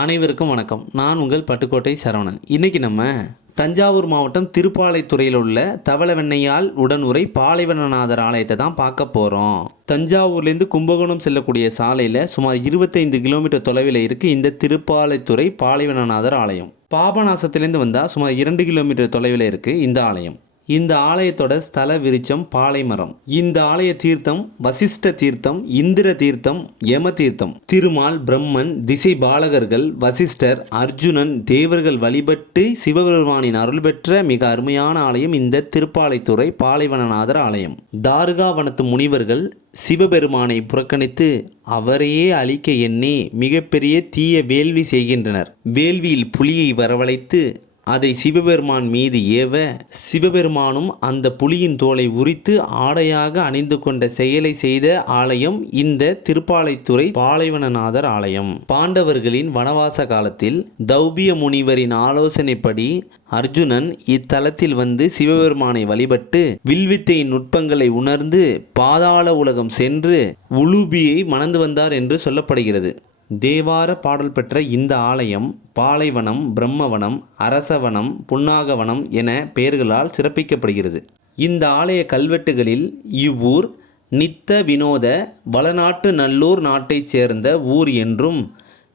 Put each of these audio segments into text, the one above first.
அனைவருக்கும் வணக்கம். நான் உங்கள் பட்டுக்கோட்டை சரவணன். இன்றைக்கி நம்ம தஞ்சாவூர் மாவட்டம் திருப்பாலைத்துறையில் உள்ள தவள வெண்ணையால் உடனுரை பாலைவனநாதர் ஆலயத்தை தான் பார்க்க போகிறோம். தஞ்சாவூர்லேருந்து கும்பகோணம் செல்லக்கூடிய சாலையில் சுமார் 25 கிலோமீட்டர் தொலைவில் இருக்குது இந்த திருப்பாலைத்துறை பாலைவனநாதர் ஆலயம். பாபநாசத்திலேருந்து வந்தால் சுமார் 2 கிலோமீட்டர் தொலைவில் இருக்குது இந்த ஆலயம். இந்த ஆலயத்தோட ஸ்தல விருட்சம் பாலைமரம். இந்த ஆலய தீர்த்தம் வசிஷ்ட தீர்த்தம், இந்திர தீர்த்தம், யம தீர்த்தம். திருமால், பிரம்மன், திசை பாலகர்கள், வசிஷ்டர், அர்ஜுனன், தேவர்கள் வழிபட்டு சிவபெருமானின் அருள் பெற்ற மிக அருமையான ஆலயம் இந்த திருப்பாலைத்துறை பாலைவனநாதர் ஆலயம். தாருகாவனத்து முனிவர்கள் சிவபெருமானை புறக்கணித்து அவரையே அழிக்க எண்ணி மிகப்பெரிய தீய வேள்வி செய்கின்றனர். வேள்வியில் புலியை வரவழைத்து அதை சிவபெருமான் மீது ஏவ சிவபெருமானும் அந்த புலியின் தோலை உரித்து ஆடையாக அணிந்து கொண்ட செயலை செய்த ஆலயம் இந்த திருப்பாலைத்துறை பாலைவனநாதர் ஆலயம். பாண்டவர்களின் வனவாச காலத்தில் தௌபிய முனிவரின் ஆலோசனைப்படி அர்ஜுனன் இத்தலத்தில் வந்து சிவபெருமானை வழிபட்டு வில்வித்தையின் நுட்பங்களை உணர்ந்து பாதாள உலகம் சென்று உலூபியை மணந்து வந்தார் என்று சொல்லப்படுகிறது. தேவார பாடல் பெற்ற இந்த ஆலயம் பாலைவனம், பிரம்மவனம், அரசவனம், புன்னாகவனம் என பெயர்களால் சிறப்பிக்கப்படுகிறது. இந்த ஆலய கல்வெட்டுகளில் இவ்வூர் நித்த வினோத வளநாட்டு நல்லூர் நாட்டைச் சேர்ந்த ஊர் என்றும்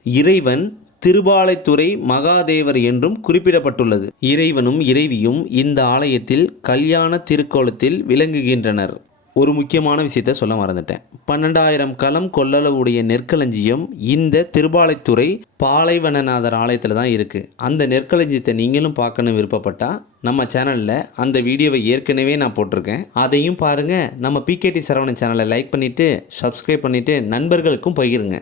இறைவன் திருப்பாலைத்துறை மகாதேவர் என்றும் குறிப்பிடப்பட்டுள்ளது. இறைவனும் இறைவியும் இந்த ஆலயத்தில் கல்யாண திருக்கோலத்தில் விளங்குகின்றனர். ஒரு முக்கியமான விஷயத்த சொல்ல மறந்துட்டேன். 12,000 களம் கொள்ளளவுடைய நெற்களஞ்சியம் இந்த திருப்பாலைத்துறை பாலைவனநாதர் ஆலயத்தில் தான் இருக்குது. அந்த நெற்களஞ்சியத்தை நீங்களும் பார்க்கணும் விருப்பப்பட்டால் நம்ம சேனலில் அந்த வீடியோவை ஏற்கனவே நான் போட்டிருக்கேன், அதையும் பாருங்கள். நம்ம பிகேடி சரவணன் சேனலை லைக் பண்ணிவிட்டு சப்ஸ்கிரைப் பண்ணிவிட்டு நண்பர்களுக்கும் பகிருங்க.